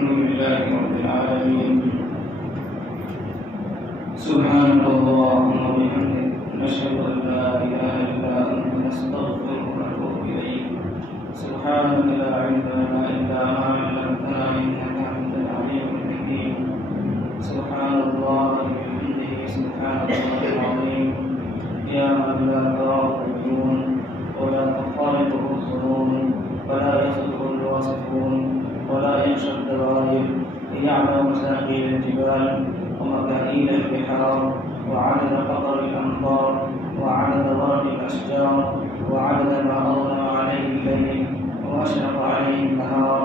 الحمد لله رب العالمين. سبحانك اللهم وبحمدك نشهد أن لا إله إلا أنت نستغفرك ونتوب إليك. سبحانك لا علم لنا إلا ما علمتنا إنك أنت العليم الحكيم. سبحان الله وبحمده سبحان الله العظيم. يا من لا تراه العيون ولا تخالطه الظنون ولا يصدق الواصفون ولا يخشى الدوائر، يعلم مساقيل الجبال ومكائيل البحار وعدد قطر الأمطار وعدد ورق الأشجار وعدد ما أظلم عليه الليل وأشرق عليه النهار،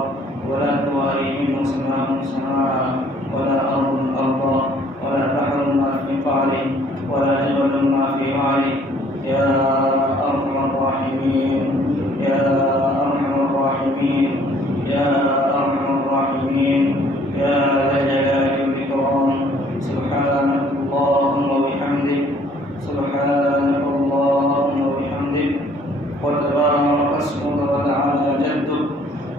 ولا تواري منه سماء سماء ولا أرض أرضا ولا بحر ما في قعره ولا جبل ما في وعره. يا أرحم الراحمين يا أرحم الراحمين يا أرحم الراحمين يا ذا الجلال والإكرام. سبحانك اللهم وبحمدك سبحانك اللهم وبحمدك وتبارك اسمك وتعالى جدك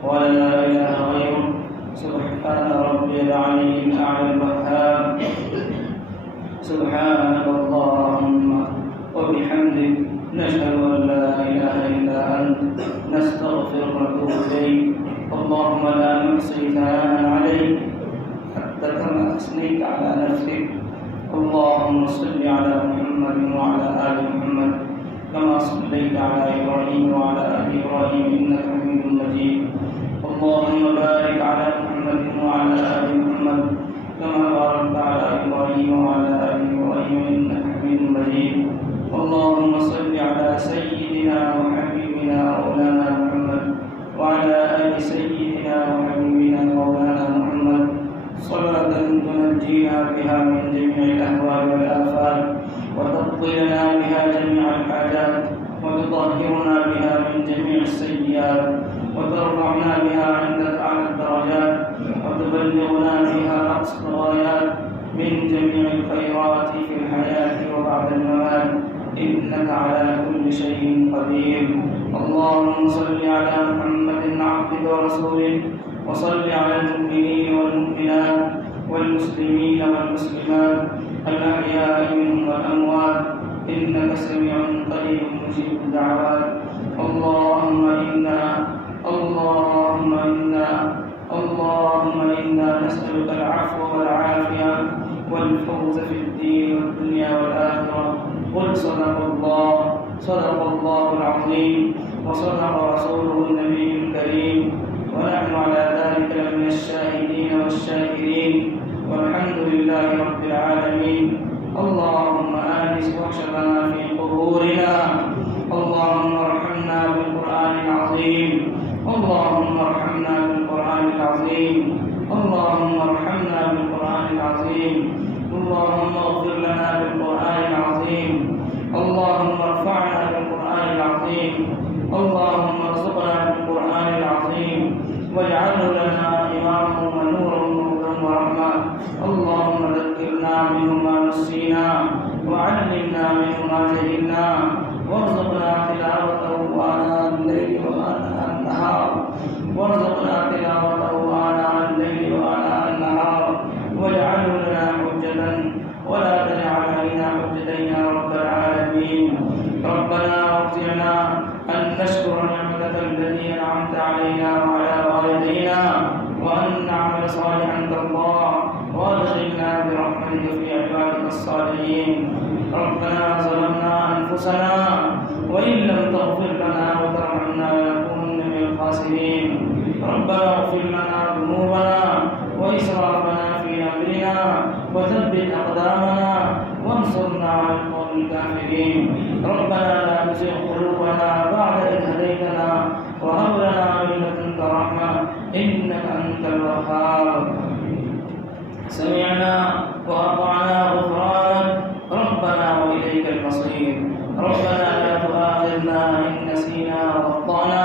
ولا إله غيرك. سبحان ربي العلي الأعلى الوهاب. سبحانك اللهم وبحمدك نشهد أن لا إله إلا أنت نستغفرك ونتوب إليك. اللهم لا نحصي ثناء عليك حتى كما أثنيت على نفسك. اللهم صل على محمد وعلى آل محمد كما صليت على إبراهيم وعلى آل إبراهيم إنك حميد مجيد. اللهم بارك على محمد وعلى آل محمد كما باركت على إبراهيم وعلى آل إبراهيم إنك حميد مجيد. اللهم صل على سيدنا وحبيبنا مولانا محمد وعلى آل سيدنا وحبيبنا مولانا محمد صلاة تنجينا بها من جميع الأهوال والآفات وتقضي لنا بها جميع الحاجات وتطهرنا بها من جميع السيئات وترفعنا بها عندك أعلى الدرجات وتبلغنا بها أقصى الغايات من جميع الخيرات في الحياة وبعد الممات، إنك على كل شيء قدير. اللهم صل على محمد عبدك ورسولك وصل على المؤمنين والمؤمنات والمسلمين والمسلمات الأحياء منهم والأموات إنك سميع قريب مجيب الدعوات. اللهم إنا نسألك العفو والعافية والفوز في الدين والدنيا والآخرة. قل صدق الله العظيم وصدق رسوله النبي الكريم ونحن على ذلك من الشاهدين والشاكرين والحمد لله رب العالمين. اللهم آنس وحشتنا في قبورنا. اللهم ارحمنا بالقرآن العظيم. اللهم ارحمنا بالقرآن العظيم. اللهم ارحمنا بالقرآن العظيم. اللهم اغفر لنا بالقرآن العظيم. اللهم ارفعنا بالقرآن العظيم. اللهم ارزقنا بالقرآن العظيم واجعله لنا إماما ونورا وهدى ورحمة. اللهم ذكرنا منه ما نسينا وعلمنا منه ما جهلنا وارزقنا تلاوته آناء الليل وآناء النهار واجعله لنا حجة ولا تجعل علينا حجة يا رب العالمين. ربنا اوزعنا أن نشكر نعمتك التي أنعمت علينا وعلى والدينا وأن نعمل صالحا ترضاه وادخلنا برحمتك في عبادك الصالحين. ربنا ظلمنا أنفسنا وإن لم تغفر لنا وترحمنا لنكونن من الخاسرين. ربنا اغفر لنا ذنوبنا وإسرافنا في أمرنا وثبت أقدامنا وانصرنا على القوم الكافرين. ربنا لا تزغ قلوبنا بعد إذ هديتنا وهب لنا من لدنك رحمة إنك أنت الوهاب. سمعنا وأطعنا غفرانك ربنا وإليك المصير. ربنا لا تؤاخذنا إن نسينا وأخطأنا.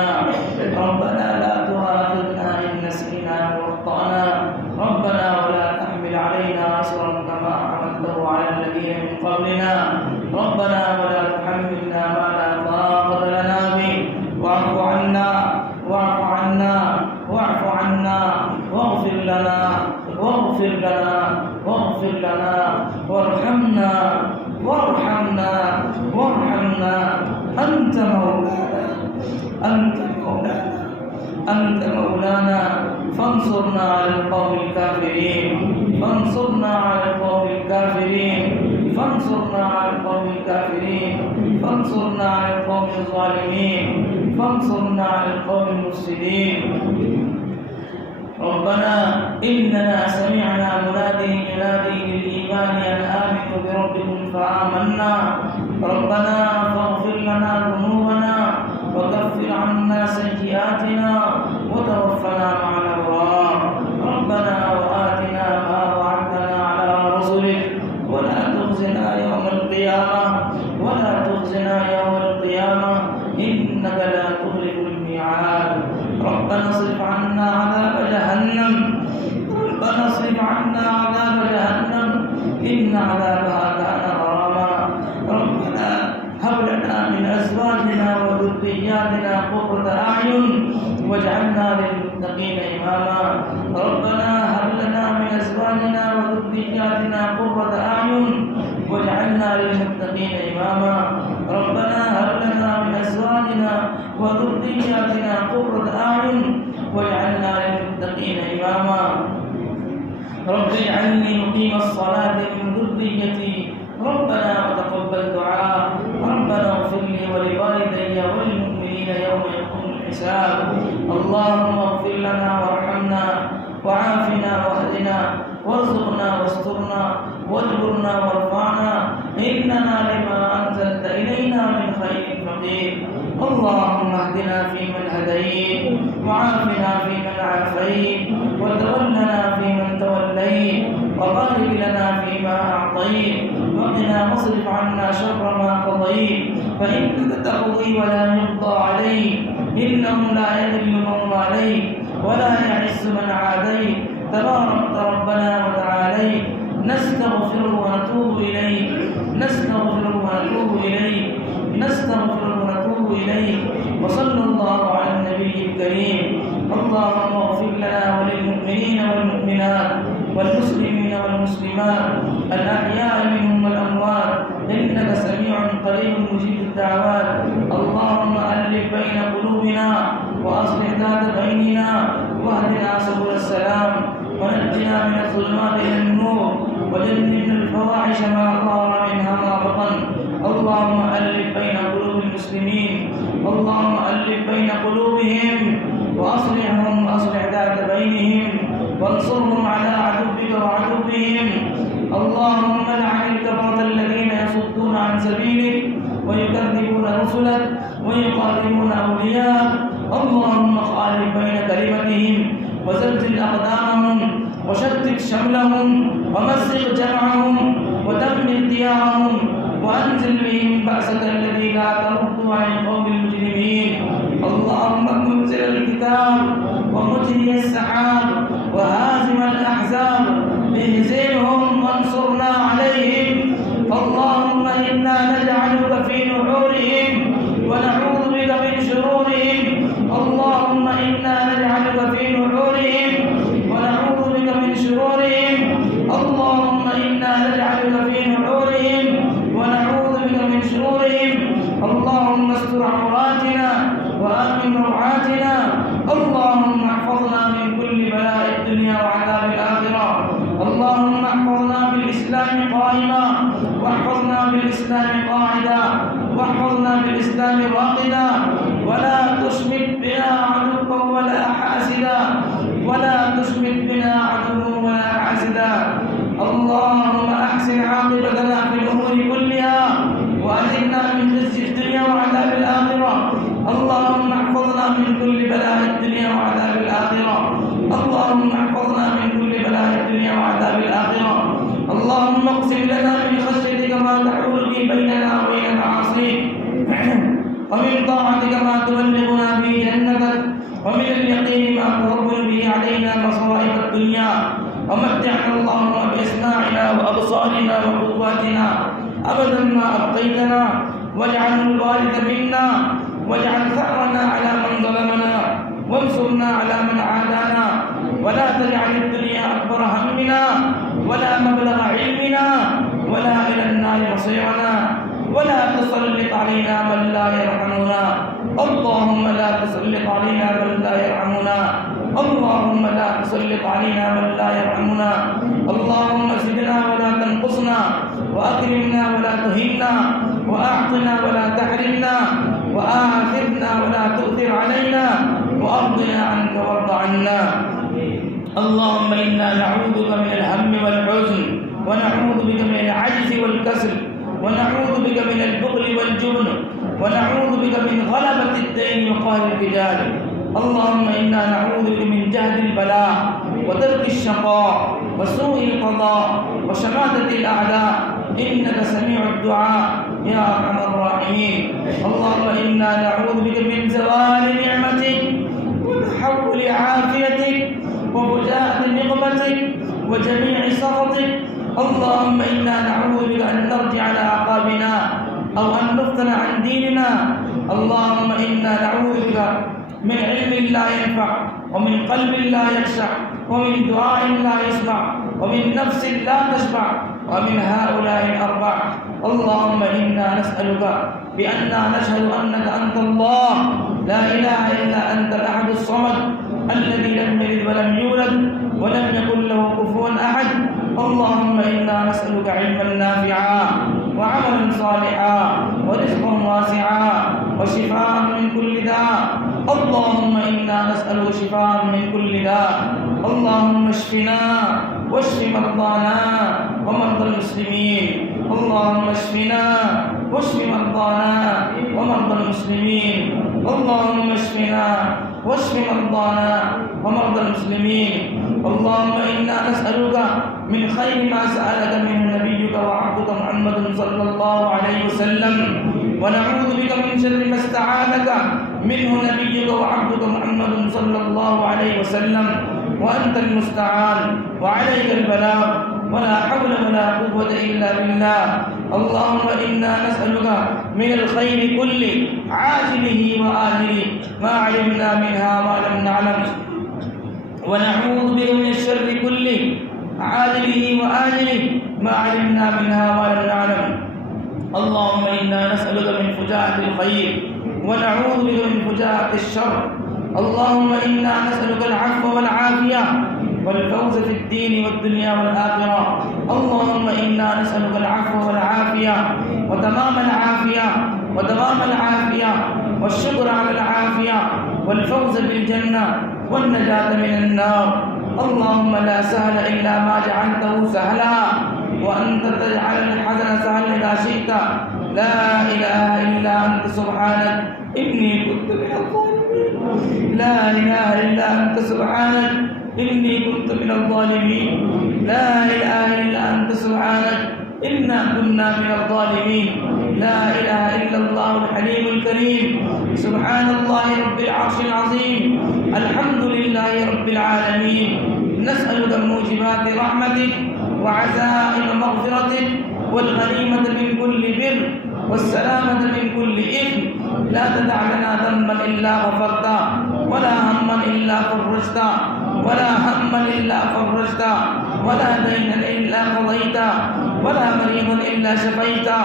ربنا لا تؤاخذنا إن نسينا واغفر لنا واغفر لنا وارحمنا وارحمنا وارحمنا أنت مولانا أنت مولانا أنت مولانا فانصرنا على القوم الكافرين فانصرنا على القوم الكافرين فانصرنا على القوم الكافرين فانصرنا على القوم الظالمين فانصرنا على القوم المفسدين ربنا إننا سمعنا منادي ينادي للإيمان أن آمنوا بربكم فآمنا ربنا فاغفر لنا ذنوبنا وكفر عنا سيئاتنا وتوفنا مع الأبرار ربنا وآتنا ما وعدتنا على رسلك ولا تخزنا يوم القيامة ولا تخزنا يوم القيامة إنك لا تخلف الميعاد ربنا اصرف عنا عذاب جهنم ربنا اصرف عنا عذاب جهنم إن عذابها كان غراما ربنا هب لنا من أزواجنا وذرياتنا قرة أعين واجعلنا للمتقين إماما ربنا هب لنا من أزواجنا وذرياتنا قرة أعين واجعلنا للمتقين إماما ربنا هب لنا من أزواجنا وذرياتنا قرة أعين واجعلنا للمتقين إماما رب اجعلني مقيم الصلاة من ذريتي ربنا وتقبل دعاء ربنا اغفر لي ولوالدي وللمؤمنين يوم يقوم الحساب اللهم اغفر لنا وارحمنا وعافنا واهدنا وارزقنا واسترنا واجبرنا وارفعنا إننا لما أنزلت إلينا من خير فقير اللهم اهدنا فيمن هديت وعافنا فيمن عافيت وتولنا فيمن توليت وبارك لنا فيما أعطيت وقنا واصرف عنا شر ما قضيت فإنك تقضي ولا يقضى عليك إنه لا يذل من واليت ولا يعز من عاديت تباركت ربنا وتعاليت نستغفر ونتوب إليك نستغفر ونتوب إليك نستغفر ونتوب إليك وصلى الله على النبي الكريم اللهم اغفر لنا وللمؤمنين والمؤمنات والمسلمين والمسلمات الأحياء منهم والأموات إنك سميع قريب مجيب الدعوات اللهم ألف بين قلوبنا وأصلح ذات بيننا واهدنا سبل السلام ونجنا من الظلمات إلى النور وجنبنا الفواحش ما ظهر منها ما بطن اللهم ألف بين قلوب المسلمين اللهم ألف بين قلوبهم وأصلحهم وأصلح ذات بينهم وانصرهم على عدوك وعدوهم اللهم لعن الكفرة الذين يصدون عن سبيلك ويكذبون رسلك ويقاتلون أولياءك اللهم خالف بين كلمتهم وزلزل أقدامهم وشتت شملهم ومزق جمعهم ودمر ديارهم وأنزل بهم بأسك الذي لا ترد عن القوم المجرمين اللهم منزل الكتاب ومجري السحاب وهازم الأحزاب اهزمهم وانصرنا عليهم اللهم إنا نجعلك في نحورهم ونعوذ بك من شرورهم اللهم إنا نجعلك في نحورهم ونعوذ بك من شرورهم اللهم إنا نجعلك في نحورهم ونعوذ بك من شرورهم اللهم استر عوراتنا وآمن روعاتنا اللهم احفظنا من كل بلاء الدنيا وعذاب الآخرة اللهم احفظنا بالإسلام قائما واحفظنا بالإسلام قاعدا واحفظنا بالإسلام راقدا ولا تشمت بنا عدوا ولا حاسدا ولا تشمت بنا عدوا ولا حاسدا اللهم أحسن عاقبتنا في الأمور كلها وأجرنا من خزي الدنيا وعذاب الآخرة اللهم احفظنا من كل بلاء الدنيا وعذاب الآخرة اللهم احفظنا من كل بلاء الدنيا وعذاب الآخرة اللهم اقسم لنا من خشيتك ما تحول به بيننا وبين معاصيك ومن طاعتك ما تبلغنا به جنتك ومن اليقين ما تهون به علينا مصائب الدنيا ومتعنا اللهم بأسماعنا وأبصارنا وقواتنا أبدا ما أبقيتنا واجعل الوارث منا واجعل ثأرنا على من ظلمنا وانصرنا على من عادانا ولا تجعل الدنيا أكبر همنا ولا مبلغ علمنا ولا إلى النار مصيرنا ولا تسلط علينا من لا يرحمنا اللهم لا تسلط علينا من لا يرحمنا اللهم لا تسلط علينا من لا يرحمنا اللهم زدنا ولا تنقصنا وأكرمنا ولا تهنا وأعطنا ولا تحرمنا وآثرنا ولا تؤثر علينا وأرضنا عنك وارض عنا اللهم إنا نعوذ بك من الهم والحزن ونعوذ بك من العجز والكسل ونعوذ بك من البخل والجبن ونعوذ بك من غلبة الدين وقهر الرجال اللهم إنا نعوذ بك من جهد البلاء ودرك الشقاء وسوء القضاء وشماتة الأعداء إنك سميع الدعاء يا أرحم الراحمين اللهم إنا نعوذ بك من زوال نعمتك وتحول عافيتك وفجاءة نقمتك وجميع سخطك اللهم إنا نعوذ بك أن نرجع على أعقابنا أو أن نفتن عن ديننا اللهم إنا نعوذ بك من علم لا ينفع ومن قلب لا يخشع ومن دعاء لا يسمع ومن نفس لا تشبع ومن هؤلاء الأربع اللهم إنا نسألك بأننا نشهد أنك أنت الله لا إله إلا أنت الأحد الصمد الذي لم يلد ولم يولد ولم يكن له كفوا أحد اللهم إنا نسألك علما نافعا وعملا صالحا ورزقا واسعا وشفاء من كل داء اللهم إنا نسألك شفاء من كل داء اللهم اشفنا واشف مرضانا ومرضى المسلمين اللهم اشفنا واشف مرضانا ومرضى المسلمين اللهم اشفنا واشف مرضانا ومرضى المسلمين اللهم إنا نسألك من خير ما سألك منه نبيك وعبدك محمد صلى الله عليه وسلم ونعوذ بك من شر ما استعاذك منه نبيك وعبدك محمد صلى الله عليه وسلم وأنت المستعان وعليك البلاغ ولا حول ولا قوة إلا بالله اللهم إنا نسألك من الخير كله عاجله وآجله ما علمنا منها ما لم نعلم ونعوذ بك من الشر كله عاجله وآجله ما علمنا منها ما لم نعلم اللهم إنا نسألك من فجاءة الخير ونعوذ بك من فجاءة الشر اللهم إنا نسألك العفو والعافية والفوز في الدين والدنيا والآخرة اللهم إنا نسألك العفو والعافية وتمام العافية ودوام العافية والشكر على العافية والفوز بالجنة والنجاة من النار اللهم لا سهل إلا ما جعلته سهلا وأنت تجعل الحزن سهلا إذا شئت لا إله إلا أنت سبحانك إني كنت من الظالمين لا إله إلا أنت سبحانك إني كنت من الظالمين لا إله إلا أنت سبحانك إنا كنا من الظالمين لا إله إلا الله الحليم الكريم سبحان الله رب العرش العظيم الحمد لله رب العالمين نسألك موجبات رحمتك وعزائم مغفرتك والغنيمة من كل بر والسلامة من كل إثم لا تدع لنا ذنبا إلا غفرته ولا هما إلا فرجته ولا هما إلا فرجته ولا دينا إلا قضيته ولا مريضا إلا شفيته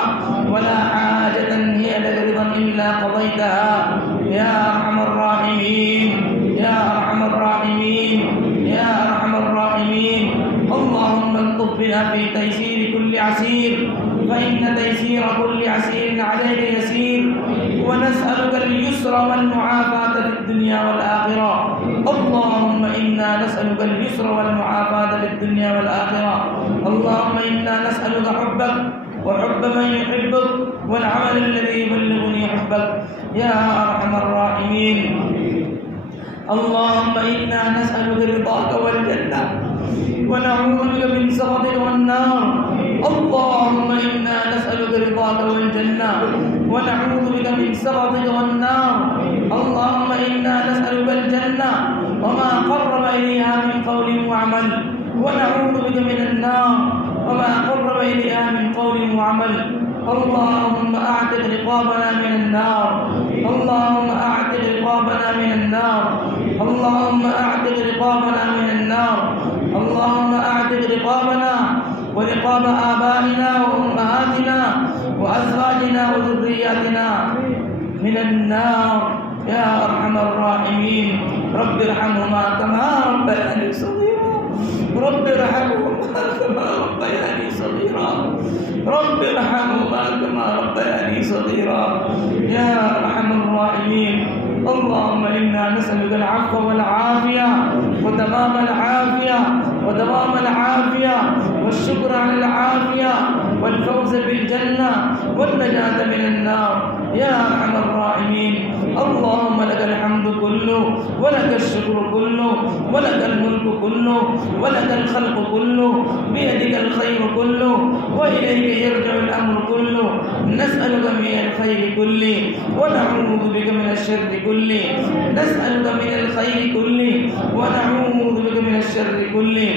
ولا حاجة هي لك رضا إلا قضيتها يا أرحم الراحمين يا أرحم الراحمين يا أرحم الراحمين اللهم الطف بنا في تيسير كل عسير فإن تيسير كل عسير عليك يسير ونسألك اليسر والمعافاة في الدنيا والآخرة اللهم إنا نسألك اليسر والمعافاة في الدنيا والآخرة اللهم إنا نسألك حبك وحب من يحبك والعمل الذي يبلغني حبك يا أرحم الراحمين اللهم إنا نسألك رضاك والجنة ونعوذ بك من سخطك والنار اللهم إنا نسألك رضاك والجنة ونعوذ بك من سخطك والنار اللهم إنا نسألك الجنة وما قرب إليها من قول وعمل ونعوذ بك من النار وما قرب إليها من قول وعمل اللهم أعتق رقابنا من النار اللهم أعتق رقابنا من النار اللهم أعتق رقابنا من النار ورقاب آبائنا وأمهاتنا وأزواجنا وذرياتنا من النار يا أرحم الراحمين. رب ارحمهما كما ربياني صغيرا. رب ارحمهما كما ربياني صغيرا. رب ارحمهما كما ربياني صغيرا يا أرحم الراحمين. اللهم إنا نسألك العفو والعافية وتمام العافية ودوام العافية والشكر على العافية والفوز بالجنة والنجاة من النار يا أرحم الراحمين. اللهم لك الحمد كله ولك الشكر كله ولك الملك كله ولك الخلق كله بيدك الخير كله وإليك يرجع الأمر كله. نسألك من الخير كله ونعوذ بك من الشر كله. نسألك من الخير كله ونعوذ بك من الشر كله.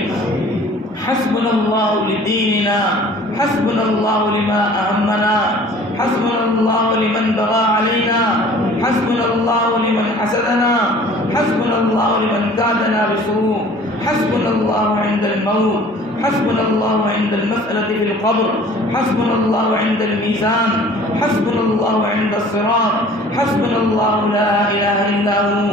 حسبنا الله لديننا. حسبنا الله لما أهمنا. حسبنا الله لمن بغى علينا. حسبنا الله لمن حسدنا. حسبنا الله لمن كادنا بسوء. حسبنا الله عند الموت. حسبنا الله عند المسألة في القبر. حسبنا الله عند الميزان. حسبنا الله عند الصراط. حسبنا الله لا إله إلا هو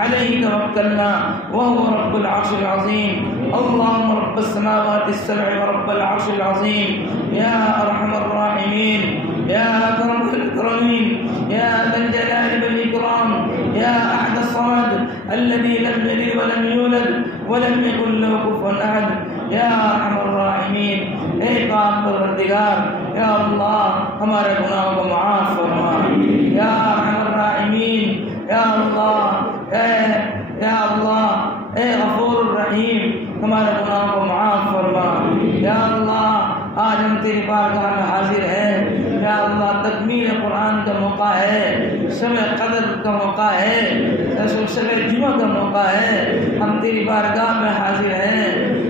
عليه توكلنا وهو رب العرش العظيم. اللهم رب السماوات السبع ورب العرش العظيم يا أرحم الراحمين يا أكرم الأكرمين يا ذا الجلال والإكرام يا أحد الصمد الذي لم يلد ولم يولد ولم يكن له كفوا أحد یا ارحم الراحمین. اے پاک پروردگار یا اللہ ہمارے گناہوں کو معاف فرما. یا ارحم الراحمین یا اللہ یا اللہ اے غفور الرحیم ہمارے گناہوں کو معاف فرما. یا اللہ آج ہم تیری بارگاہ میں حاضر ہیں. یا اللہ تکمیل قرآن کا موقع ہے. شب قدر کا موقع ہے. شب جمعہ کا موقع ہے. ہم تیری بارگاہ میں حاضر ہیں.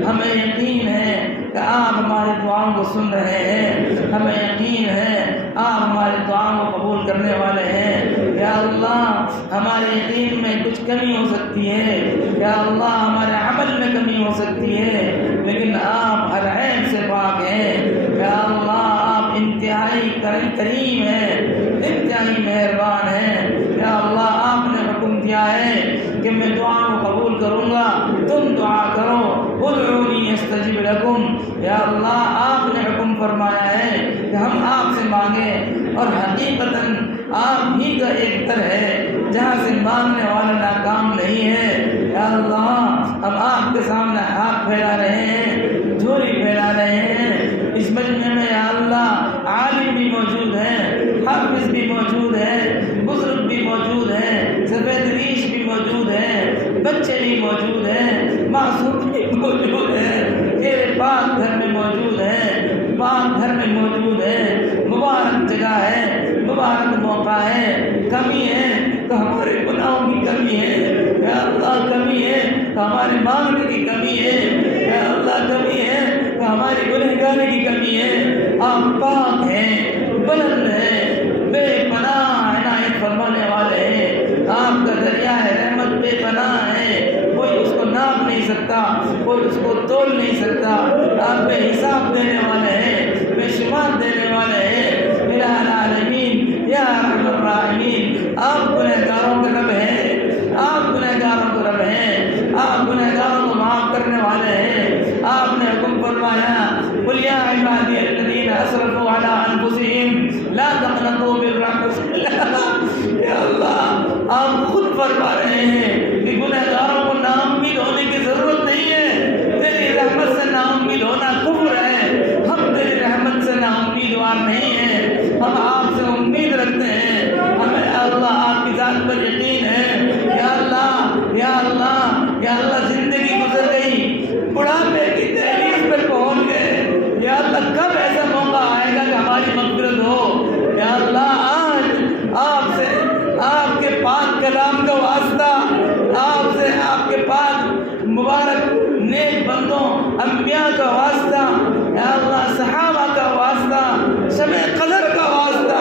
ہمیں یقین ہے کہ آپ ہماری دعاؤں کو سن رہے ہیں. ہمیں یقین ہے آپ ہماری دعاؤں کو قبول کرنے والے ہیں. یا اللہ ہمارے یقین میں کچھ کمی ہو سکتی ہے. یا اللہ ہمارے عمل میں کمی ہو سکتی ہے لیکن آپ ہر عیب سے پاک ہیں. یا اللہ آپ انتہائی کریم ہیں. انتہائی مہربان ہیں. یا اللہ آپ نے حکم دیا ہے کہ میں دعا کو قبول کروں گا. تم دعا کرو. ادعونی استجب لکم. یا اللہ آپ نے حکم فرمایا ہے کہ ہم آپ سے مانگیں اور حقیقتاً آپ ہی کا ایک در ہے جہاں سے مانگنے والا ناکام نہیں ہے. یا اللہ ہم آپ کے سامنے ہاتھ پھیلا رہے ہیں. جھولی پھیلا رہے ہیں. اس مجمع میں یا اللہ عالم بھی موجود ہیں. حافظ بھی موجود ہے. بزرگ بھی موجود ہیں. سفید ریش بھی موجود ہے. بچے بھی موجود ہیں. معصوم بھی موجود ہیں. تیرے پاک گھر میں موجود ہیں. پاک گھر میں موجود ہے. مبارک جگہ ہے. مبارک موقع ہے. کمی ہے تو ہمارے گناہوں کی کمی ہے. یا اللہ کمی ہے تو ہمارے مانگنے کی کمی ہے. یا اللہ کمی ہے تو ہماری گنہگاری کی کمی ہے. آپ پاک ہیں. بلند ہیں. بے پناہ عنایت فرمانے والے ہیں. آپ کا دریا ہے رحمت بے پناہ ہے. کوئی اس کو ناپ نہیں سکتا. کوئی اس کو تول نہیں سکتا. آپ بے حساب دینے والے ہیں. بے شمار دینے والے ہیں. الہ العالمین یا ارحم الراحمین آپ گنہگاروں کے رب ہیں. آپ گنہگاروں کے رب ہیں. آپ گنہگاروں کو معاف کرنے والے ہیں. آپ نے حکم فرمایا قل یا عبادی الذین اسرفوا علی انفسہم لا تقنطوا من رحمت اللہ. یا اللہ آپ خود فرما رہے ہیں کہ گنہگاروں کو ناامید ہونے کی ضرورت نہیں ہے. تیری رحمت سے ناامید ہونا کفر ہے. ہم تیری رحمت سے ناامیدوار نہیں ہیں. ہم آپ سے امید رکھتے ہیں. ہمیں اللہ آپ کی ذات پر یقین ہے. یا اللہ یا اللہ یا اللہ زندگی گزر گئی. بڑھاپے کی دہلیز پر پہنچ گئے. یا اللہ کب ایسا موقع آئے گا کہ ہماری مغفرت ہو. یا اللہ آج آپ سے آپ کے پاک کلام کا واسطہ آپ سے آپ کے پاک مبارک نیک بندوں انبیاء کا واسطہ یا اللہ صحابہ کا واسطہ شب قدر کا واسطہ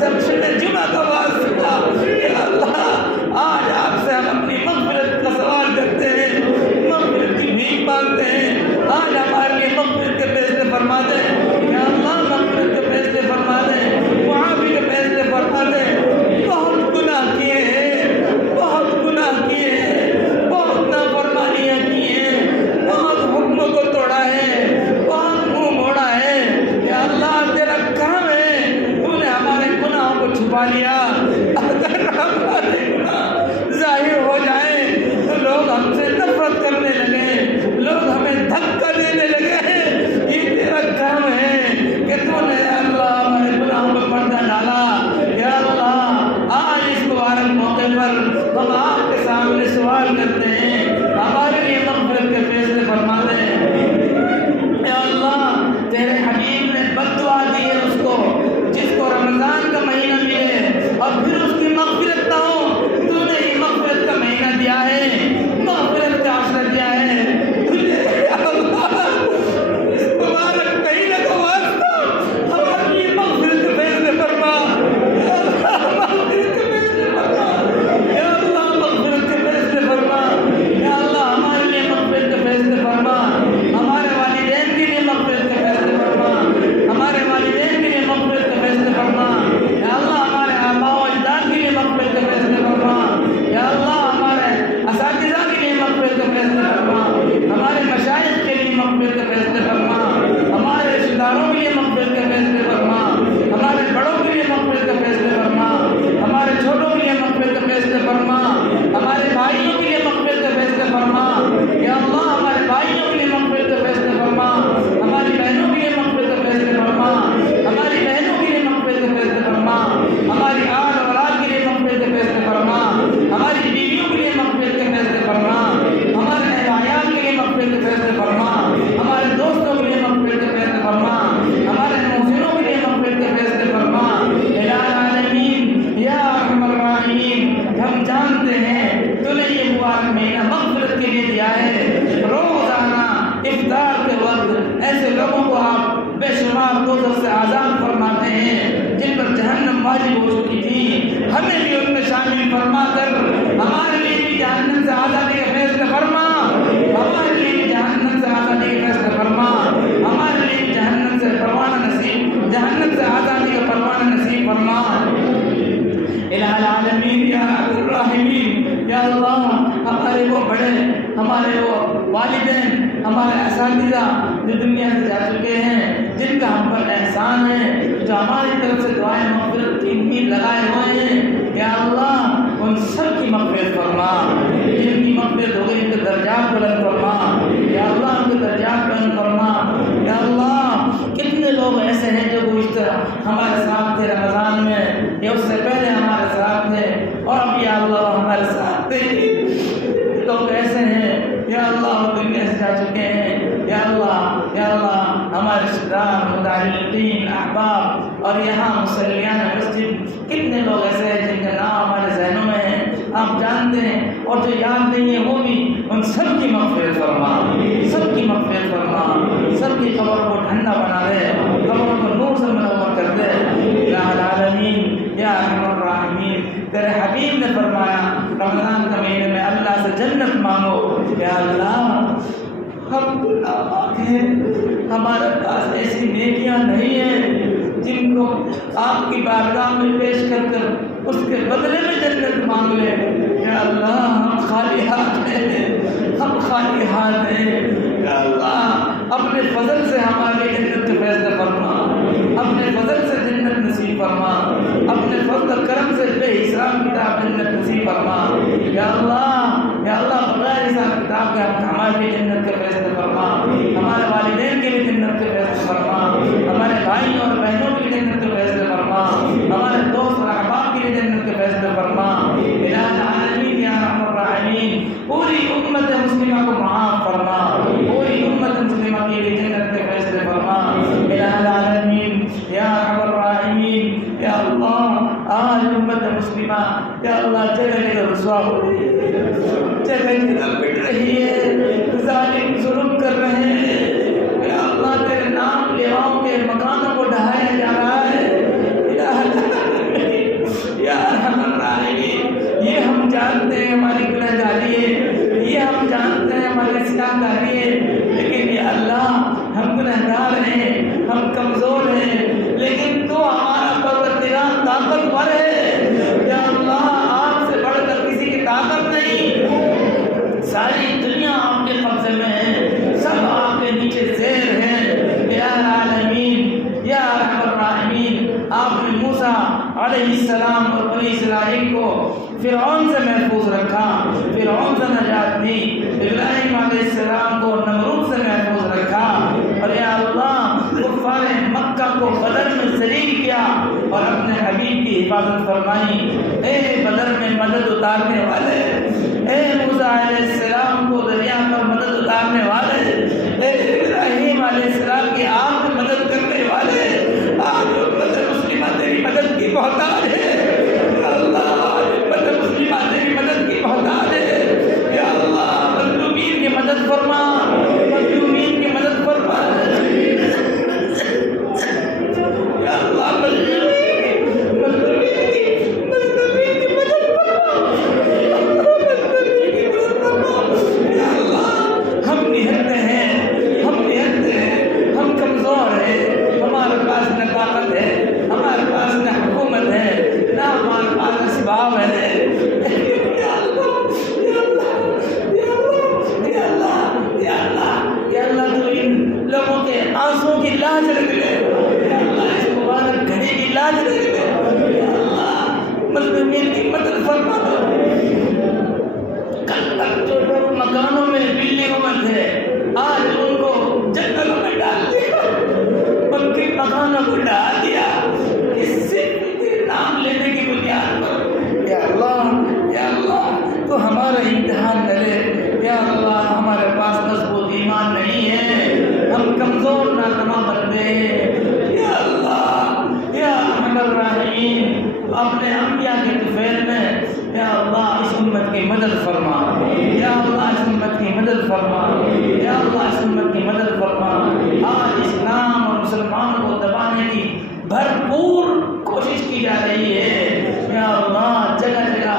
شب جمعہ کا واسطہ یا اللہ آج آپ سے ہم اپنی مغفرت کا سوال کرتے ہیں. مغفرت کی بھیک مانگتے ہیں. آج ہمارے لیے مغفرت کے فیصلے فرما سوال کرتے ہیں ہمارے لیے مغفرت کے فیصلے فرما دے۔ اے اللہ تیرے حبیب نے بد دعا دی ہے اس کو جس کو رمضان کا مہینہ ملے اور پھر اس کی مغفرت نہ ہو، تو نے یہ مغفرت کا مہینہ دیا ہے، مغفرت کا عشرہ دیا ہے، واجب ہو چکی تھی، ہمیں بھی ان میں شامل فرما کر ہمارے لیے بھی جہنم سے آزادی کا فیصلہ فرما، ہمارے لیے بھی جہنم سے آزادی کا فیصلہ فرما، ہمارے لیے بھی جہنم سے پروانہ نصیب، جہنم سے آزادی کا پروانہ نصیب فرما۔ الہ العالمین یا ارحم الراحمین، یا اللہ ہمارے وہ بڑے، ہمارے وہ والدین، ہمارے اساتذہ جو دنیا سے جا چکے ہیں، جن کا ہم پر احسان ہے، جو ہماری طرف سے دعائیں مغفرت کی امید لگائے ہوئے ہیں، یا اللہ ان سب کی مغفرت فرما، جن کی مغفرت ہو گئی ان کے درجات بلند فرما، یا اللہ ان کے درجات بلند فرما۔ یا اللہ کتنے لوگ ایسے ہیں جو گزشتہ ہمارے ساتھ تھے رمضان میں یا اس سے پہلے ہمارے ساتھ تھے اور اب یا اللہ ہمارے ساتھ تھے، لوگ ایسے ہیں یا اللہ وہ دنیا سے جا چکے ہیں، یا اللہ ہمارے رشتہ دار، متعلقین، احباب اور یہاں مصلیان مسجد کتنے لوگ ایسے ہیں جن کا نام ہمارے ذہنوں میں ہے، آپ جانتے ہیں، اور جو یاد نہیں ہے وہ بھی، ان سب کی مغفرت فرما، سب کی مغفرت فرما، سب کی قبر کو ٹھنڈا بنا دے، قبر کو نور سے منور کر دے۔ یا العالمین یا ارحم الراحمین، تیرے حبیب نے فرمایا رمضان کے مہینے میں اللہ سے جنت مانگو۔ یا اللہ ہم گناہگار ہیں، ہمارے پاس ایسی نیکیاں نہیں ہیں جن کو آپ کی بارگاہ میں پیش کر کر اس کے بدلے میں جنت مانگ لیں۔ یا اللہ ہم خالی ہاتھ ہیں، ہم خالی ہاتھ ہیں، یا اللہ اپنے فضل سے ہمارے جنت کے فیصلے فرما، اپنے فضل سے جنت نصیب فرما، اپنے فضل کرم سے بے حساب کتاب جنت نصیب فرما۔ یا اللہ بغیر حساب کتاب کے ہمارے لیے جنت کے فیصلے فرما، ہمارے والدین کے لیے جنت کے فیصلے فرما، ہمارے بھائیوں اور بہنوں کے لیے جنت کے فیصلے فرما، ہمارے دوست اور احباب کے لیے جنت کے فیصلے فرما۔ الہ العالمین یا ارحم الراحمین، پوری امت مسلمہ کو معاف فرما، پوری امت مسلمہ کے لیے جنت کے فیصلے فرما۔ الہ العالمین یا ارحم الراحمین، یا اللہ آج امت مسلمہ یا اللہ جگہ جگہ رسوا ہو رہی ہے، جگہ جگہ پٹ رہی ہے، ظالم ظلم کر رہے ہیں، یا اللہ تیرے نام لیواؤں کے مکانوں کو ڈھایا جا رہا ہے۔ الہ العالمین یا ارحم الراحمین، یہ ہم جانتے ہیں ہماری گنہگاری ہے، یہ ہم جانتے ہیں ہماری سیاہکاری ہے، لیکن یا اللہ ہم گنہگار ہیں، ہم کمزور ہیں، لیکن تو ہمارا پروردگار طاقتور ہے۔ یا اللہ آپ سے بڑھ کر کسی کی طاقت نہیں، ساری دنیا آپ کے قبضے میں ہے، سب آپ کے نیچے زیر ہے۔ یا العالمین یا ارحم الراحمین، آپ نے موسیٰ علیہ السلام اور بنی اسرائیل کو فرعون سے محفوظ رکھا، فرعون سے نجات دی، ابراہیم علیہ السلام کو نمرود سے محفوظ رکھا، اور یا اللہ کفار مکہ کو بدر میں ذلیل کیا، اور اپنے حبیب کی حفاظت فرمائی۔ اے بدر میں مدد اتارنے والے، اے موسیٰ علیہ السلام کو دریا پر مدد اتارنے والے، اے ابراہیم علیہ السلام کی آگ میں مدد کرنے والے، آج امت مسلمہ تیری مدد کی محتاج ہے یا اللہ، آج امت مسلمہ تیری مدد کی محتاج ہے یا اللہ۔ مظلومین کی مدد فرما، مظلومین کی مدد فرما یا اللہ، مظلومین کی مدد فرما۔ کل تک جو لوگ مکانوں میں بلڈنگوں میں تھے، آج ان کو جنگلوں میں ڈال دیا، ان کے مکانوں کو ڈال دیا، اس سے نام لینے کی بنیاد پر یا اللہ تو ہمارا امتحان کرے یا اللہ۔ ہمارے پاس مضبوط ایمان نہیں ہے، ہم کمزور ناتما بندے ہیں یا اللہ۔ یا ارحم الراحمین، اپنے انبیاء کے طفیل میں یا اللہ اس امت کی مدد فرما، یا اللہ اس امت کی مدد فرما، یا اللہ اس امت کی مدد فرما۔ آج اسلام اور مسلمانوں کو دبانے کی بھرپور کوشش کی جا رہی ہے یا اللہ۔ جگہ جگہ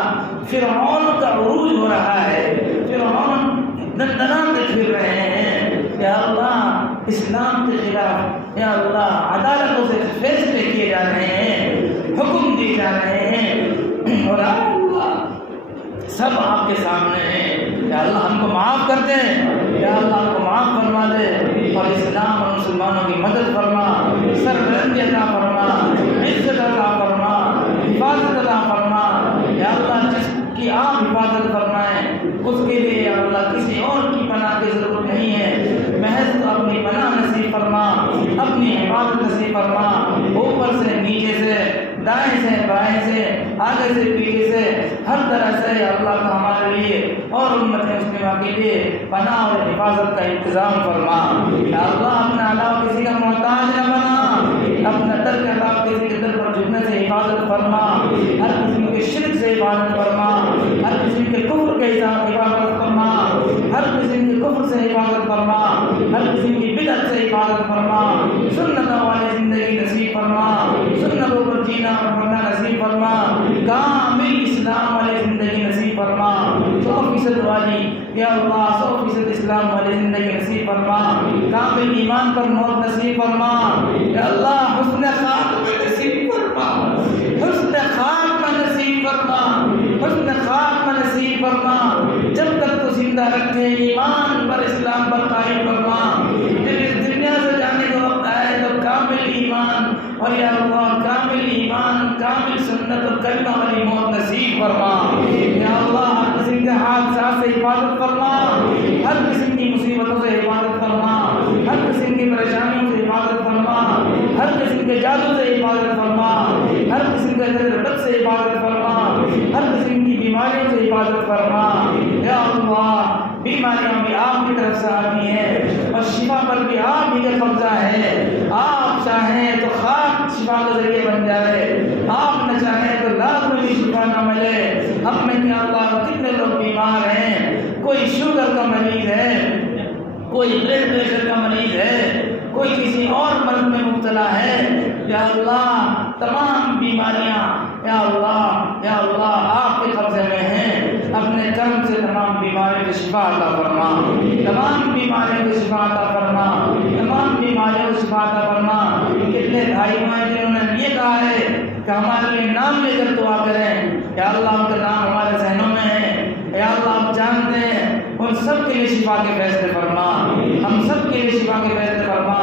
فرعون کا عروج ہو رہا ہے، فرعون دندناتے پھر رہے ہیں یا اللہ۔ اسلام کے خلاف یا اللہ عدالتوں سے فیصلے کیے جا رہے ہیں، حکم دیے جا رہے ہیں، اور اللہ سب آپ کے سامنے ہیں یا اللہ۔ ہم کو معاف کر دیں یا اللہ، ہم کو معاف فرما دے اور اسلام اور مسلمانوں کی مدد فرما، سربلندی عطا فرما، عزت عطا فرما، حفاظت عطا فرما یا اللہ۔ جس کی آپ حفاظت فرمائیں اس کے لیے یا اللہ کسی اور کی پناہ کی ضرورت نہیں ہے، محض تو اپنی پناہ نصیب فرما، اپنی حفاظت نصیب فرما، اوپر سے نیچے سے، دائیں سے بائیں سے، آگے سے پیچھے سے، ہر طرح سے یا اللہ کا ہمارے لیے اور امت مسلمہ کے لیے پناہ اور حفاظت کا انتظام فرما یا اللہ۔ اپنے علاوہ کسی کا محتاج نہ بنا، اپنا در کے علاوہ کسی کے در پر جھکنے سے حفاظت فرما، ہر قسم کے شرک سے حفاظت فرما، ہر قسم کے کفر کے حفاظت فرما، ہر قسم کے کفر سے حفاظت فرما، ہر قسم کی بدعت سے حفاظت فرما، سنتوں والی زندگی نصیب فرما، سنتوں پر جینا اور مرنا نصیب فرما، کامل اسلام والی زندگی نصیب فرما، 100% والی یا اللہ 100% اسلام والی زندگی نصیب فرما، کامل ایمان پر موت نصیب فرما یا اللہ۔ حسن خاتمہ نصیب فرما، حسن خاتمہ نصیب فرما، حسن خاتمہ نصیب فرما۔ جب تک تو زندہ رکھے ایمان پر، اسلام پر قائم فرما۔ جب اس دنیا سے جانے کا وقت آئے تو کامل ایمان اور یا اللہ کامل ایمان، کامل سنت اور کلمہ والی موت نصیب فرما یا اللہ۔ ہر قسم کے حادثات سے حفاظت فرما، ہر قسم کی مصیبتوں سے حفاظت فرما، ہر قسم کی پریشانیوں سے حفاظت فرما، ہر قسم کے جادو سے حفاظت فرما، ہر قسم کے ضرورت سے حفاظت فرما، ہر قسم کی بیماریوں سے حفاظت فرما یا اللہ۔ بیماریاں بھی آپ کی طرف سے آتی ہیں اور شفا پر بھی آپ ہی کا قبضہ ہے۔ آپ چاہیں تو خاک شفا کا ذریعہ بن جائے، آپ نہ چاہیں تو لاکھ میں بھی شفا نہ ملے۔ ہم میں کیا اللہ کتنے لوگ بیمار ہیں، کوئی شوگر کا مریض ہے، کوئی بلڈ پریشر کا مریض ہے، کوئی کسی اور مرض میں مبتلا ہے یا اللہ۔ تمام بیماریاں یا اللہ آپ کے قبضے میں ہیں۔ اپنے کرم سے تمام بیماریوں کو شفا عطا فرما، تمام بیماریوں کو شفا عطا فرما، تمام بیماریوں کو شفا عطا فرما۔ کتنے بھائیوں ہیں جنہوں نے یہ کہا ہے کہ ہمارے لیے نام لے کر دعا کریں یا اللہ، ان کے نام ہمارے ذہنوں میں ہیں یا اللہ آپ جانتے ہیں، ان سب کے لیے شفا کے فیصلے فرما، ہم سب کے لیے شفا کے فیصلے فرما۔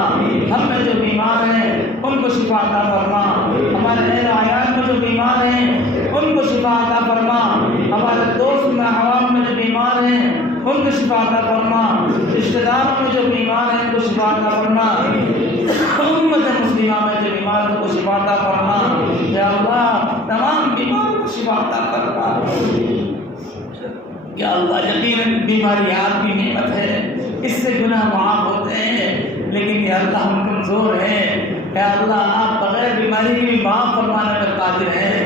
ہم میں جو بیمار ہیں ان کو شفا عطا فرما، ہمارے اہل عیال میں جو بیمار ہیں ان کو شفا عطا فرما، ہمارے دوست میں عوام میں جو بیمار ہیں ان کو شفا عطا فرما، رشتہ داروں میں جو بیمار ہیں ان کو شفا عطا فرما۔ امت مسلمہ میں جو بیمار کو شفا عطا فرما یا اللہ، تمام بیماروں کو شفا عطا فرما یا اللہ۔ یقیناً بیماری آپ کی نعمت ہے، اس سے گناہ معاف ہوتے ہیں، لیکن یا اللہ ہم کمزور ہیں یا اللہ، آپ بغیر بیماری کی بھی معاف فرمانے پر قادر ہیں،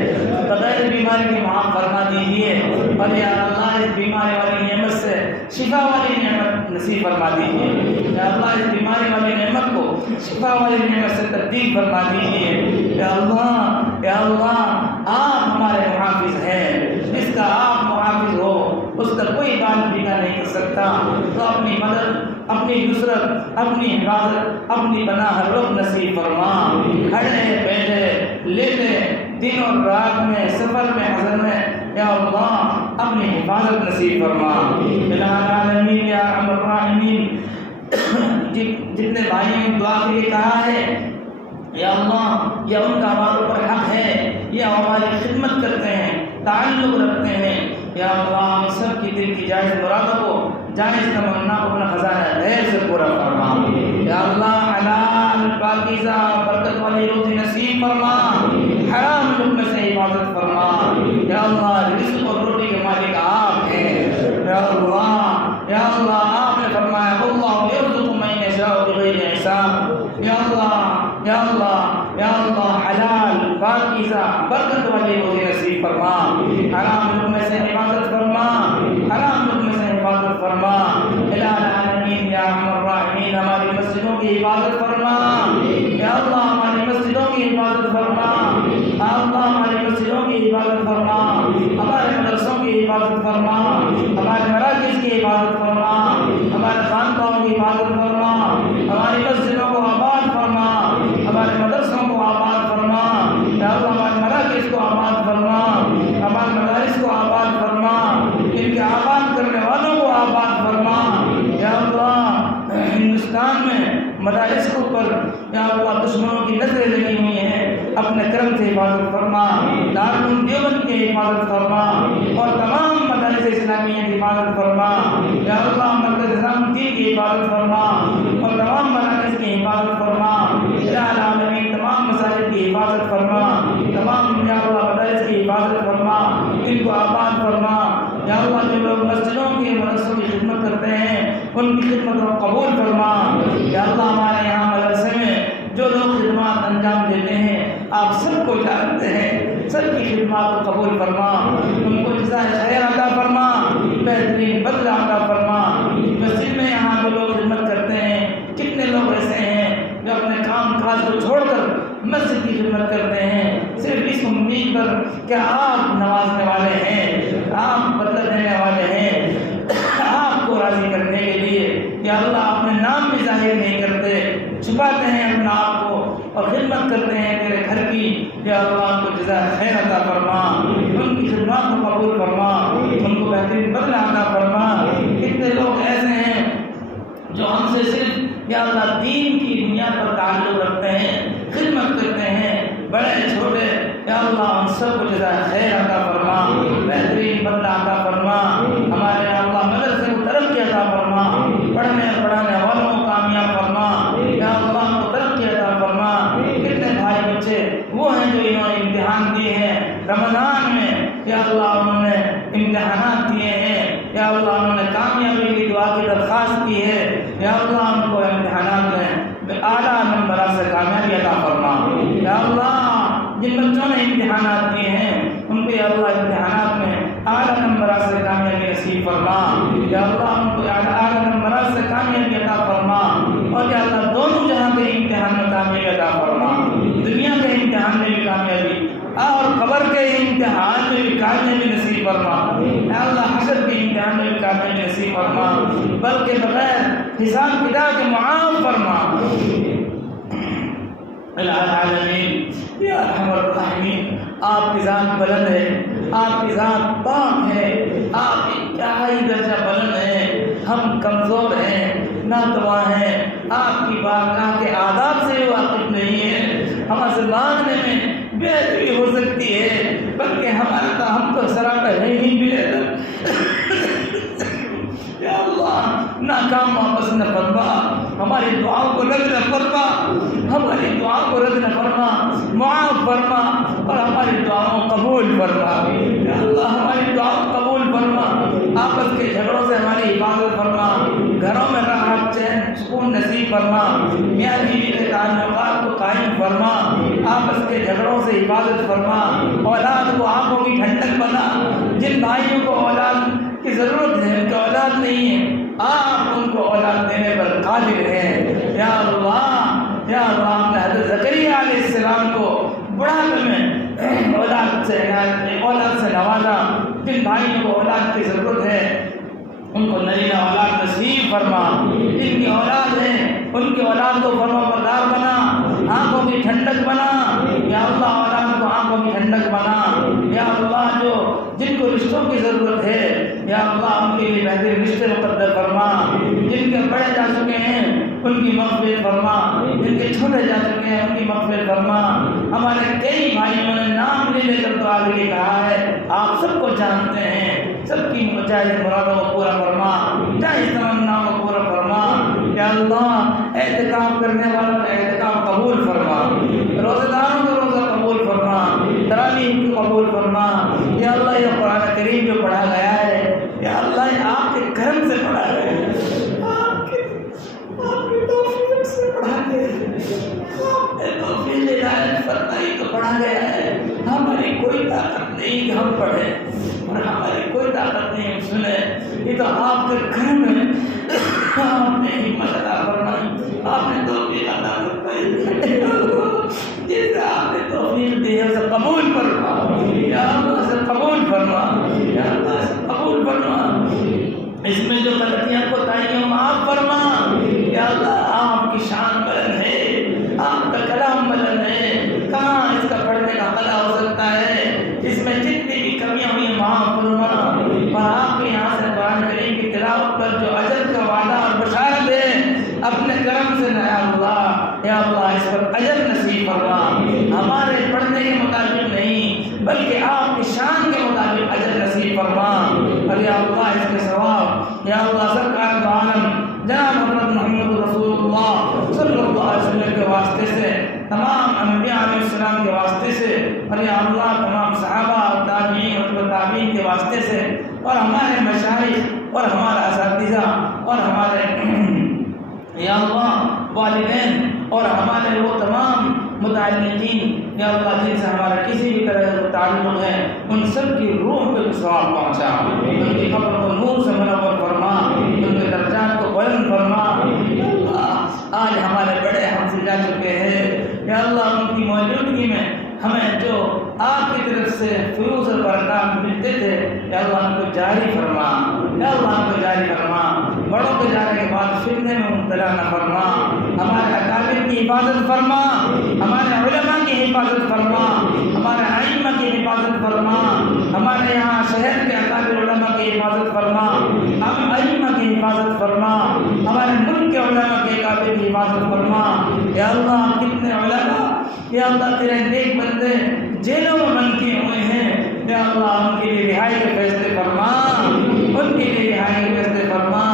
بغیر بیماری کی معاف فرما دیجیے، اور یا اللہ اس بیماری والی نعمت سے شفا والی نعمت نصیب فرما دیجیے یا اللہ، اس بیماری والی نعمت کو شفا والی نعمت سے تبدیل فرما دیجیے یا اللہ۔ یا اللہ آپ ہمارے محافظ ہیں، جس کا آپ محافظ ہو اس کا کوئی بات بگاڑ نہیں کر سکتا، تو اپنی مدد، اپنی نصرت، اپنی حفاظت، اپنی پناہ ہر وقت نصیب فرما۔ کھڑے بیٹھے لیٹے دن اور رات میں، سفر میں، حضر میں یا اللہ اپنی حفاظت نصیب فرما۔ العالمین یا ارحم الراحمین، جتنے بھائیوں نے دعا کے لیے کہا ہے یا اللہ، یہ ان کا ہمارے اوپر حق ہے، یہ ہماری خدمت کرتے ہیں، تعلق رکھتے ہیں یا اللہ، ہم سب کی دل کی جائز مرادوں کو، جائز تمنا کو اپنا خزانہ خیر سے پورا فرما یا اللہ۔ حلال پاکیزہ برکت والی روزی نصیب فرما، حرام لقمے سے حفاظت فرما یا اللہ۔ رزق اور روٹی کے مالک آپ ہیں یا اللہ۔ یا اللہ آپ نے فرمایا اللہ یرزق من یشاء بغیر حساب یا اللہ، یا اللہ، یا اللہ حلال پاکیزہ برکت والی روزی نصیب فرما، حرام لقمے سے حفاظت فرما، حرام لقمے سے حفاظت فرما۔ الہ العالمین یا ارحم الراحمین، ہماری مسجدوں کی حفاظت فرما یا اللہ، ہماری مسجدوں کی حفاظت فرما یا اللہ، ہماری مسجدوں کی حفاظت فرما، ہمارے مدرسوں کی حفاظت فرما، ہمارے مراکز کی حفاظت فرما، ہمارے خانقاہوں کی حفاظت فرما، ہماری مسجدوں کو آباد فرما، ہمارے مدرسوں کو آباد فرما یا اللہ، ہمارے مراکز کو آباد فرما، ہمارے مدارس کو آباد فرما، ان کے آباد کرنے والوں کو آباد فرما یا اللہ۔ ہندوستان میں مدارس کے اوپر یا اللہ دشمنوں کی نظریں لگی ہوئی ہیں، اپنے کرم سے حفاظت فرما، دارالعلوم دیوبند کی حفاظت فرما اور تمام مدارس اسلامیہ کی حفاظت فرما یا اللہ۔ مرکز نظام الدین کی حفاظت فرما اور تمام مراکز کی حفاظت فرما یا العالمین، تمام مساجد کی حفاظت فرما، تمام یا اللہ مدارس کی حفاظت فرما، ان کو آباد فرما یا اللہ۔ جو لوگ مسجدوں کی مدرسوں کی خدمت کرتے ہیں ان کی خدمت کو قبول فرما یا اللہ۔ ہمارے یہاں مدرسے میں جو لوگ خدمات انجام دیتے ہیں آپ سب کو جانتے ہیں، سب کی خدمات کو قبول فرما، ان کو جزائے خیر عطا فرما، بہترین بدلہ عطا فرما۔ مسجد میں یہاں جو لوگ خدمت کرتے ہیں، کتنے لوگ ایسے ہیں جو اپنے کام کاج کو چھوڑ کر مسجد کی خدمت کرتے ہیں، صرف اس امید پر کہ آپ نوازنے والے ہیں، آپ بدلہ دینے والے ہیں، آپ کو راضی کرنے کے لیے یا اللہ اپنے نام بھی ظاہر نہیں کرتے، چھپاتے ہیں اپنا آپ کو اور خدمت کرتے ہیں تیرے گھر کی یا اللہ۔ ان کو جزائے خیر عطا فرما، ان کی خدمات کو قبول فرما، ان کو بہترین بدلہ عطا فرما۔ کتنے لوگ ایسے ہیں جو ہم سے صرف یا اللہ دین کی بنیاد پر تعلق رکھتے ہیں، خدمت کرتے ہیں، بڑے چھوٹے یا اللہ ہم سب کو جزائے خیر عطا فرما، بہترین بدلہ عطا فرما۔ ہمارے یا اللہ مدرسے کو ترقی عطا فرما، پڑھنے اور پڑھانے والوں کو کامیاب فرما یا اللہ، ہم کو ترقی عطا فرما۔ کتنے بھائی بچے وہ ہیں جو انہوں نے امتحان دیے ہیں رمضان میں یا اللہ، انہوں نے امتحانات دیے ہیں یا اللہ، انہوں نے کامیابی کی دعا کی درخواست کی ہے یا اللہ، ان کو امتحانات میں اعلیٰ نمبرات سے کامیابی عطا فرما یا اللہ۔ جن بچوں نے امتحانات دیے ہیں ان کو یا اللہ امتحانات میں اعلیٰ نمبرات سے کامیابی نصیب فرما یا اللہ، ان کو اعلیٰ نمبرات سے کامیابی عطا فرما اور یا اللہ دونوں جہاں کے امتحان میں کامیابی عطا فرما، دنیا کے امتحان میں بھی کامیابی اور قبر کے امتحان میں بھی کامیابی نصیب فرما یا اللہ، حشر کے امتحان میں بھی کامیابی نصیب فرما، بلکہ بغیر حساب کتاب کے معاف فرما۔ العالمین یا ارحم الراحمین، آپ کی ذات بلند ہے، آپ کی ذات پاک ہے، آپ انتہائی درجہ بلند ہے، ہم کمزور ہیں، ناتواں ہیں، آپ کی بارگاہ کے آداب سے واقف نہیں ہے، ہمیں سے مانگنے میں بہتری ہو سکتی ہے بلکہ ہم تو سراپا نہیں ملے یا اللہ۔ ناکام واپس نہ فرما، ہماری دعاؤں کو رد نہ فرما، ہماری دعاؤں کو رد نہ فرما، معاف فرما اور ہماری دعاؤں قبول فرما۔ یا اللہ ہماری دعاؤں قبول فرما، آپس کے جھگڑوں سے ہماری حفاظت فرما، گھروں میں راحت چین سکون نصیب فرما، میاں بیوی کے تعلقات کو قائم فرما، آپس کے جھگڑوں سے حفاظت فرما، اولاد کو آنکھوں کی ٹھنڈک بنا، جن بھائیوں کو اولاد کی ضرورت ہے ان کی اولاد نہیں ہے آپ ان کو اولاد دینے پر قادر ہیں۔ یا اللہ یا اللہ، ہم نے حضرت زکریا علیہ السلام کو بڑھاپے میں اولاد سے نوازا، جن بھائیوں کو اولاد کی ضرورت ہے ان کو نرینہ اولاد نصیب فرما، جن کی اولاد ہے ان کی اولاد کو فرما بردار بنا، آنکھوں کی ٹھنڈک بنا، یا اللہ اولاد کو آنکھوں کی ٹھنڈک بنا، یا اللہ جن کو رشتوں کی ضرورت ہے یا اللہ ان کے لیے بہترین رشتے مقدر فرما، جن کے بڑے جا چکے ہیں ان کی مغفرت فرما، جن کے چھوٹے جا چکے ہیں ان کی مغفرت فرما۔ ہمارے کئی بھائیوں نے نام لے کر تو آگے کہا ہے، آپ سب کو جانتے ہیں، سب کی جائز مرادوں کو پورا فرما، جائز تمناؤں کو پورا فرما۔ یا اللہ اعتکاف کرنے والوں کا اعتکاف قبول فرما، روزہ داروں کا روزہ قبول فرما، تراویح کو قبول فرما۔ یا اللہ یہ قرآن کریم جو پڑھا گیا ہے یا اللہ یہ آپ کے کرم سے پڑھا گیا ہے، آپ کی توفیق سے پڑھا گیا ہے، توفیق ہدایت فرمائی تو پڑھا گیا ہے۔ ہماری کوئی طاقت نہیں کہ ہم پڑھیں اور ہماری کوئی طاقت نہیں ہم سنیں، یہ تو آپ کے کرم ہے، آپ نے ہمت عطا فرمائی، آپ نے توفیق عطا فرمائی، جیسے آپ نے توفیق دی ہے اسے قبول فرما، یا اللہ اسے قبول فرما، یا اللہ اسے قبول فرما۔ اس میں جو غلطیاں کوتاہیاں معاف فرما، یا اللہ آپ کی شان بلند ہے، آپ کا کلام بلند ہے، کہاں اس کا پڑھنے کا خلا ہو سکتا ہے، اس میں جتنی بھی کمیاں ہوئی معاف فرما، اور آپ کے یہاں سے قرآن کریم کی تلاوت پر جو اجر کا وعدہ اور بشارت ہے اپنے کرم سے یا اللہ اس پر اجر نصیب فرما، ہمارے پڑھنے کے مطابق نہیں بلکہ آپ کی شان کے مطابق اجر نصیب فرما۔ اور یا اللہ اس کے ثواب یا اللہ سرکار دو عالم جناب حضرت محمد رسول اللہ صلی اللہ علیہ وسلم کے واسطے سے، تمام انبیاء علیہ السلام کے واسطے سے، اور یا اللہ تمام صحابہ اور تابعین اور تابعین کے واسطے سے، اور ہمارے مشائخ اور ہمارا اساتذہ اور ہمارے یا اللہ والدین اور ہمارے وہ تمام متعلقین یا اللہ جن سے ہمارا کسی بھی طرح کا تعلق ہے ان سب کی روح کو ثواب پہنچا، ان کی قبر کو نور سے منور فرما، ان کے درجات کو بلند فرما۔ آج ہمارے بڑے ہم سے جا چکے ہیں یا اللہ ان کی موجودگی میں ہمیں جو آپ کی طرف سے فیوز اور برکات ملتے تھے یا اللہ ان کو جاری فرما، یا اللہ ان کو جاری فرما، بڑوں کے جانے کے بعد فتنے میں مبتلا نہ فرما، ہمارے اکابر کی حفاظت فرما، ہمارے علماء کی حفاظت فرما، ہمارے ائمہ کی حفاظت فرما، ہمارے یہاں شہر کے اکابر علماء کی حفاظت فرما، ہم ائمہ کی حفاظت فرما، ہمارے ملک کے علماء کے اکابر کی حفاظت فرما۔ یا اللہ کتنے علماء یا اللہ تیرے نیک بندے جیلوں میں بند کیے ہوئے ہیں، یا اللہ ان کے لیے رہائی کے فیصلے فرما، ان کے لیے رہائی کے فیصلے فرما۔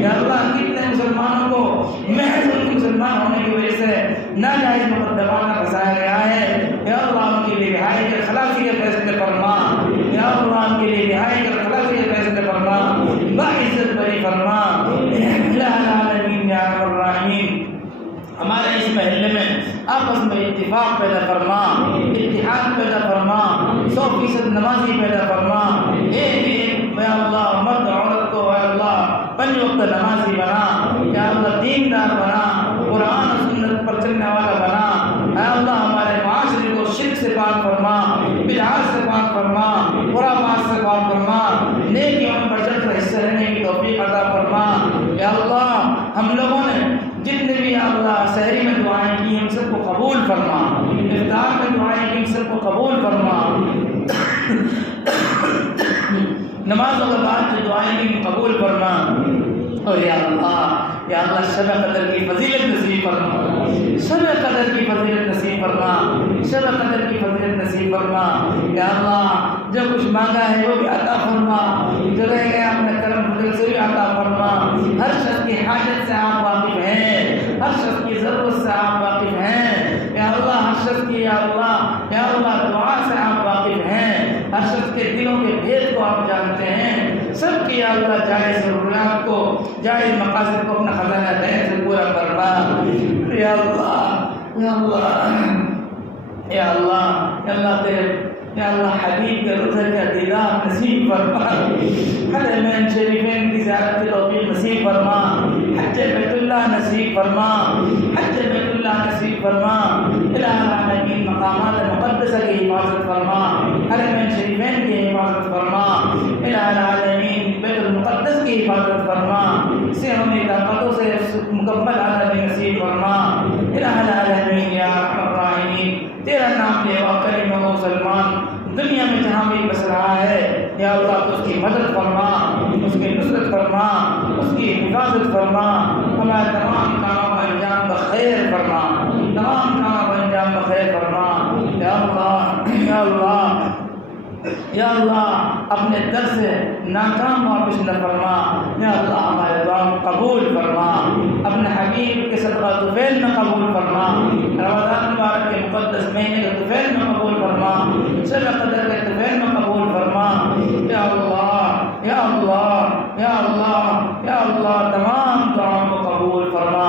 یا اللہ کتنے مسلمانوں کو محض ان کے مسلمان ہونے کی وجہ سے ناجائز مقدمات پھنسایا گیا ہے، یا اللہ ان کے لیے رہائی کے خلاصی کے فیصلے فرما، یا اللہ ان کے لیے رہائی کے خلاصی کے فیصلے فرما، باعزت بری فرما، یا العالمین یا رب الراحمین۔ ہمارے اس محلے میں آپس میں اتفاق پیدا فرما، اتحاد پیدا فرما، 100% نمازی پیدا فرما، ایک یا اللہ مرد عورت کو یا اللہ 5 وقت نمازی بنا، یا اللہ دیندار بنا، قرآن و سنت پر چلنے والا بنا، یا اللہ ہمارے معاشرے کو شرک سے پاک فرما، بدعات سے پاک فرما، خرافات سے پاک فرما، نیکیوں میں بڑھ چڑھ کر حصہ لینے کی توفیق عطا فرما۔ یا اللہ ہم لوگوں نے جتنے بھی یا اللہ سحری میں دعائیں کی ہم سب کو قبول فرما، افطار میں دعائیں کی ہم سب کو قبول فرما، نمازوں کے بعد جو دعائیں کی قبول فرما۔ اور یا اللہ یا اللہ شب قدر کی فضیلت نصیب فرما، شب قدر کی فضیلت نصیب فرما، شب قدر کی فضیلت نصیب فرما یا اللہ۔ جو کچھ مانگا ہے وہ بھی عطا فرما، جو رہ گیا اپنے کرم فضل سے بھی عطا فرما۔ ہر شخص کی حاجت سے آپ واقف ہیں، ہر شخص کی ضرورت سے آپ واقف ہیں یا اللہ، ہر شخص کی یا اللہ دعا سے آپ واقف ہیں، ہر شخص کے دلوں کے بھید کو آپ جانتے ہیں، سب کی یا اللہ جائز ضروریات کو، جائز مقاصد کو اپنا خزانہ دین سے پورا فرما یا اللہ یا اللہ یا اللہ یا اللہ تیرے یا اللہ حبیب کے روضے کا دیدار نصیب فرما، حرمین شریفین کی زیارت کی توفیق نصیب فرما، حج بیت اللہ نصیب فرما، حج بیت اللہ نصیب فرما، الہ العالمین مقامات مقدسہ کی حفاظت فرما، حرمین شریفین کی حفاظت فرما، الہ العالمین بیت المقدس کی حفاظت فرما، صحت طاقتوں سے مکمل عالمی نصیب فرما، الہ العالمین یا ارحم الراحمین۔ تیرا نام لے اور کلمہ مسلمان دنیا میں جہاں بھی بس رہا ہے یا اللہ تو اس کی مدد فرما، اس کی نصرت فرما، اس کی حفاظت فرما، ہمارے تمام کاموں کا انجام بخیر فرما، تمام کاموں کا انجام بخیر فرما یا اللہ یا اللہ یا اللہ، اپنے در سے ناکام واپس نہ فرما یا اللہ، ہمارے دعا قبول فرما، اپنے حبیب کے صدقہ طفیل میں قبول فرما، رمضان مبارک کے مقدس مہینے کے طفیل میں قبول فرما، شب قدر کے طفیل میں قبول فرما یا اللہ یا اللہ یا اللہ یا اللہ، تمام دعاؤں کو قبول فرما۔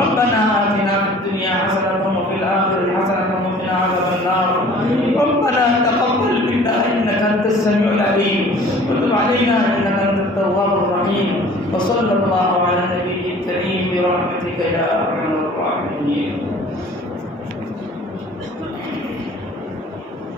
ربنا آتنا فی الدنیا حسنة وفی الآخرة حسنة وقنا عذاب النار، ربنا تقبل منا انك انت السميع العليم وتب علينا انك انت التواب الرحيم، وصلى الله على النبي الكريم برحمتك يا ارحم الراحمين۔